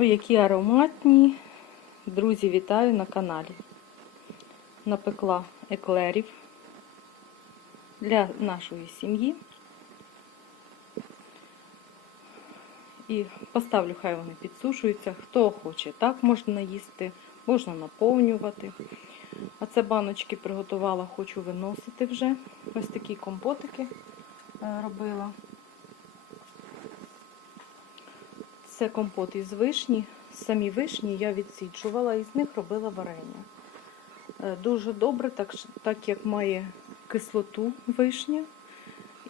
Ой, які ароматні. Друзі, вітаю на каналі. Напекла еклерів для нашої сім'ї. І поставлю, хай вони підсушуються. Хто хоче, так можна їсти, можна наповнювати. А це баночки приготувала, хочу виносити вже. Ось такі компотики е, робила. Це компот із вишні. Самі вишні я відсіджувала і з них робила варення. Е, Дуже добре, так, так як має кислоту вишня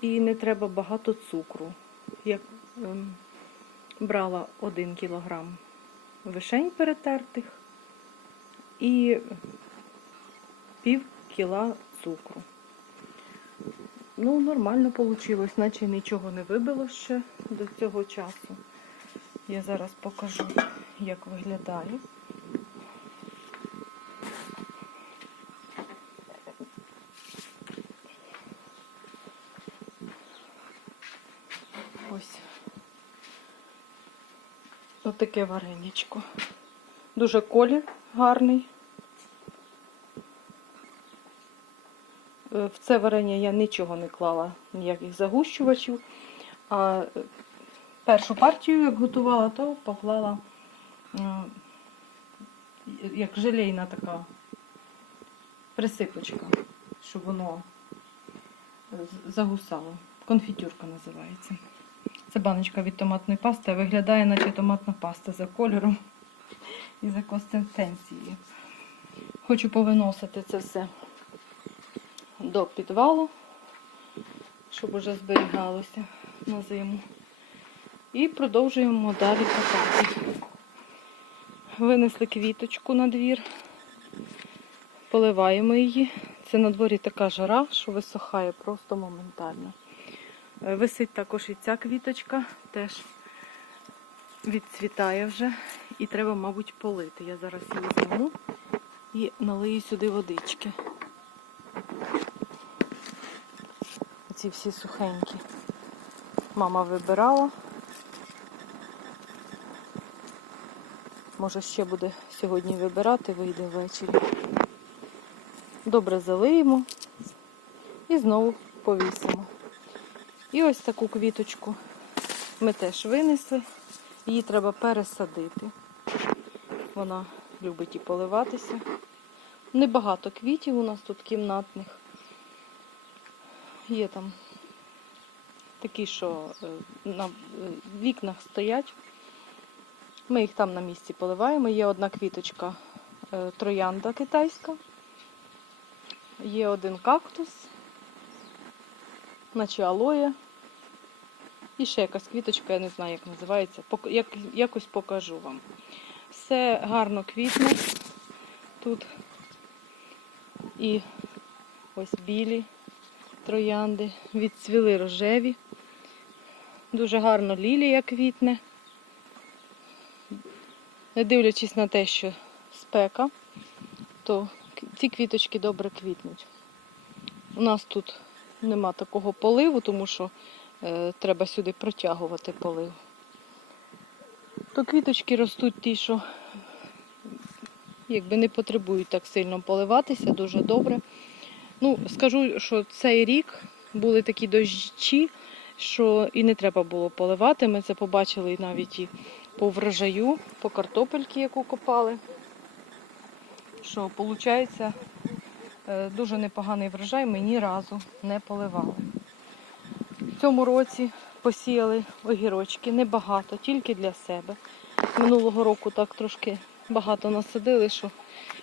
і не треба багато цукру. Я ем, брала 1 кілограм вишень перетертих і пів кіла цукру. Ну, нормально вийшло, наче нічого не вибило ще до цього часу. Я зараз покажу, як виглядає. Ось. Отаке вареничко. Дуже колір гарний. Е, В це варення я нічого не клала, ніяких загущувачів. А першу партію, як готувала, то поклала е, як желейна така присипочка, щоб воно загусало. Конфітюрка називається. Це баночка від томатної пасти, виглядає, наче томатна паста за кольором і за консистенцією. Хочу повиносити це все до підвалу, щоб уже зберігалося на зиму. І продовжуємо далі катати. Винесли квіточку на двір, поливаємо її. Це на дворі така жара, що висохає просто моментально. Е, Висить також і ця квіточка, теж відцвітає вже. І треба, мабуть, полити. Я зараз її зніму і налию сюди водички. Ці всі сухенькі. Мама вибирала. Може, ще буде сьогодні вибирати, вийде ввечері. Добре залиємо і знову повісимо. І ось таку квіточку ми теж винесли. Її треба пересадити. Вона любить і поливатися. Небагато квітів у нас тут кімнатних. Є там такі, що е, на е, вікнах стоять. Ми їх там на місці поливаємо. Є одна квіточка е, троянда китайська. Є один кактус, наче алоє. І ще якась квіточка, я не знаю, як називається. Як, якось покажу вам. Все гарно квітне тут. І ось білі троянди. Відцвіли рожеві. Дуже гарно лілія квітне. Не дивлячись на те, що спека, то ці квіточки добре квітнуть. У нас тут нема такого поливу, тому що е, треба сюди протягувати полив. То квіточки ростуть ті, що якби не потребують так сильно поливатися, дуже добре. Ну, скажу, що цей рік були такі дощі, що і не треба було поливати. Ми це побачили навіть і по врожаю, по картопельки, яку копали. Що виходить, дуже непоганий врожай, ми ні разу не поливали. В цьому році посіяли огірочки, небагато, тільки для себе. Минулого року так трошки багато насадили, що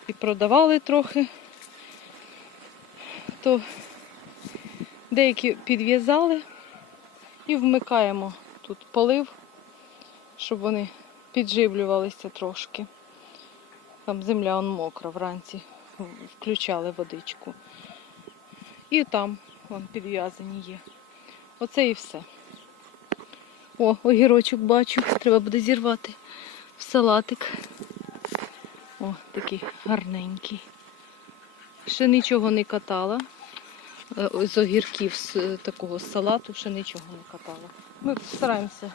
і продавали трохи. То деякі підв'язали і вмикаємо тут полив, щоб вони підживлювалися трошки. Там земля он мокра вранці, включали водичку. І там вон підв'язані є. Оце і все. О, огірочок бачу, треба буде зірвати в салатик. О, такий гарненький. Ще нічого не катала. Е, З огірків з е, такого салату ще нічого не катала. Ми стараємося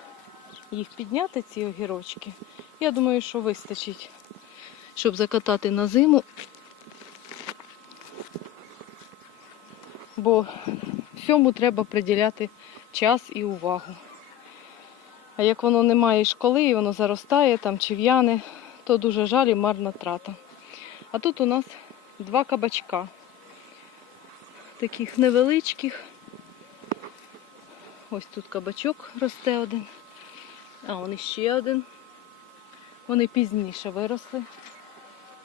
їх підняти, ці огірочки, Я думаю, що вистачить, щоб закатати на зиму. Бо всьому треба приділяти час і увагу. А як воно не має школи і воно заростає там чи в'яне, то дуже жаль і марна трата. А тут у нас два кабачка. Таких невеличких. Ось тут кабачок росте один. А он іще один. Вони пізніше виросли.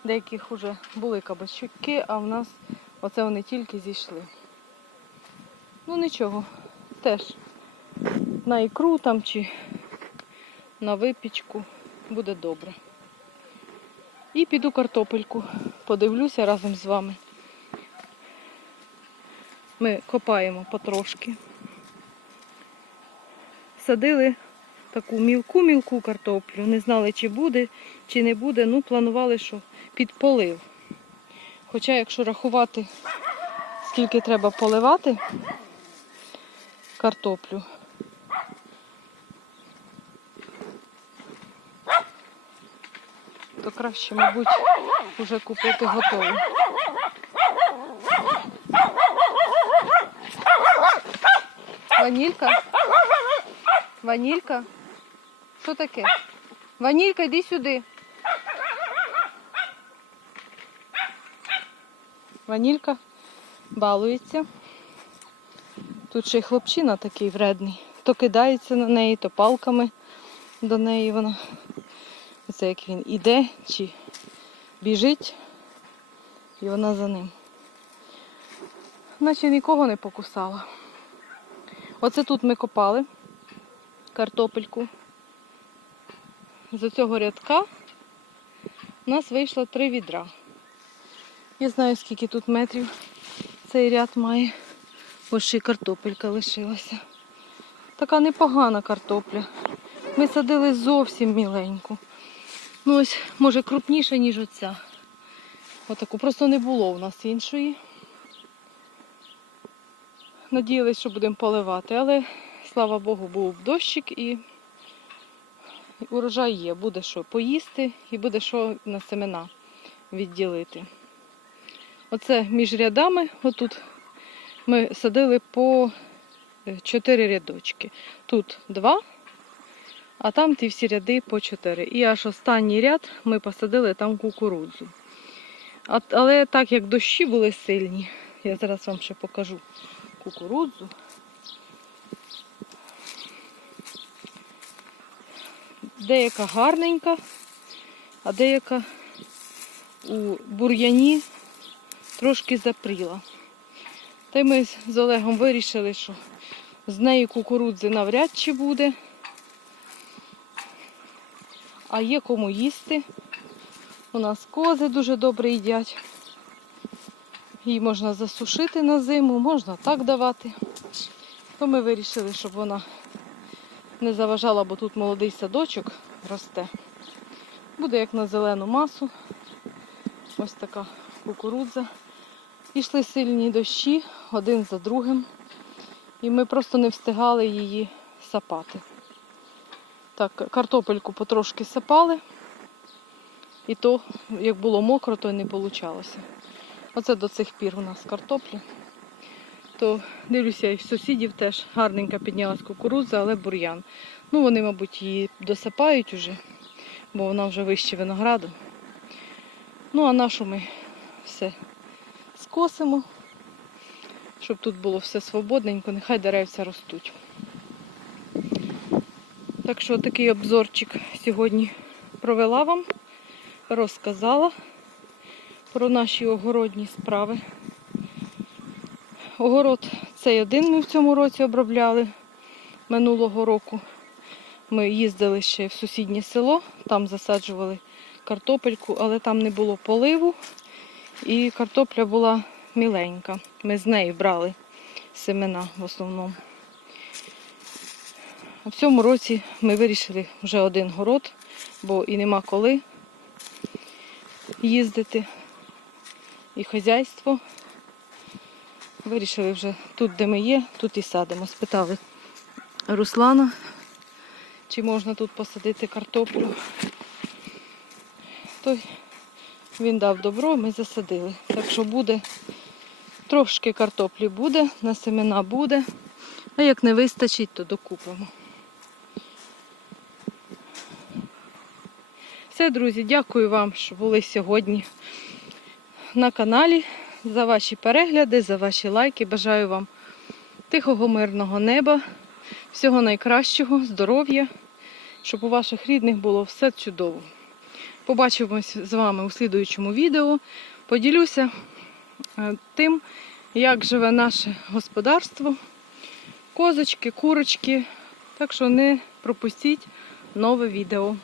Деяких вже були кабачки, а в нас оце вони тільки зійшли. Ну нічого, теж на ікру там чи на випічку буде добре. І піду картопельку, подивлюся разом з вами. Ми копаємо потрошки. Садили таку мілку-мілку картоплю. Не знали, чи буде, чи не буде. Ну, планували, що під полив. Хоча, якщо рахувати, скільки треба поливати картоплю, то краще, мабуть, вже купити готову. Ванілька? Ванілька? Що таке? Ванілька, йди сюди. Ванілька балується. Тут ще й хлопчина такий вредний. То кидається на неї, то палками до неї вона. Оце як він іде чи біжить, і вона за ним. Наче нікого не покусала. Оце тут ми копали картопельку. З цього рядка у нас вийшло три відра. Я знаю, скільки тут метрів цей ряд має. Ось ще й картопелька лишилася. Така непогана картопля. Ми садили зовсім міленьку. Ну ось, може, крупніша, ніж оця. Отаку. Просто не було у нас іншої. Надіялись, що будемо поливати, але слава Богу, був дощик і урожай є. Буде що поїсти і буде що на семена відділити. Оце між рядами, отут ми садили по е, чотири рядочки. Тут два, а там ті всі ряди по чотири. І аж останній ряд ми посадили там кукурудзу. Але так як дощі були сильні, я зараз вам ще покажу кукурудзу. Деяка гарненька, а деяка у бур'яні трошки запріла. Та й ми з Олегом вирішили, що з неї кукурудзи навряд чи буде. А є кому їсти. У нас кози дуже добре їдять. Її можна засушити на зиму, можна так давати. То ми вирішили, щоб вона не заважала, бо тут молодий садочок росте. Буде як на зелену масу. Ось така кукурудза. Ішли сильні дощі один за другим. І ми просто не встигали її сапати. Так, картопельку потрошки сапали. І то, як було мокро, то й не вийшло. Оце до цих пір у нас картоплі. То дивлюся, і сусідів теж гарненько піднялась кукурудза, але бур'ян. Ну, вони, мабуть, її досипають уже, бо вона вже вище винограду. Ну, а нашу ми все скосимо, щоб тут було все свободненько, нехай деревця ростуть. Так що такий обзорчик сьогодні провела вам, розказала про наші огородні справи. Огород цей один ми в цьому році обробляли минулого року. Ми їздили ще в сусіднє село, там засаджували картопельку, але там не було поливу і картопля була міленька. Ми з неї брали семена в основному. А в цьому році ми вирішили вже один город, бо і нема коли їздити. І хазяйство. Вирішили вже тут, де ми є, тут і садимо. Спитали Руслана, чи можна тут посадити картоплю. то він дав добро, ми засадили. Так що буде трошки картоплі буде, на семена буде. А як не вистачить, то докупимо. Все, друзі, дякую вам, що були сьогодні на каналі. За ваші перегляди, за ваші лайки. Бажаю вам тихого, мирного неба, всього найкращого, здоров'я, щоб у ваших рідних було все чудово. Побачимось з вами у слідуючому відео. Поділюся е, тим, як живе наше господарство, козочки, курочки. Так що не пропустіть нове відео.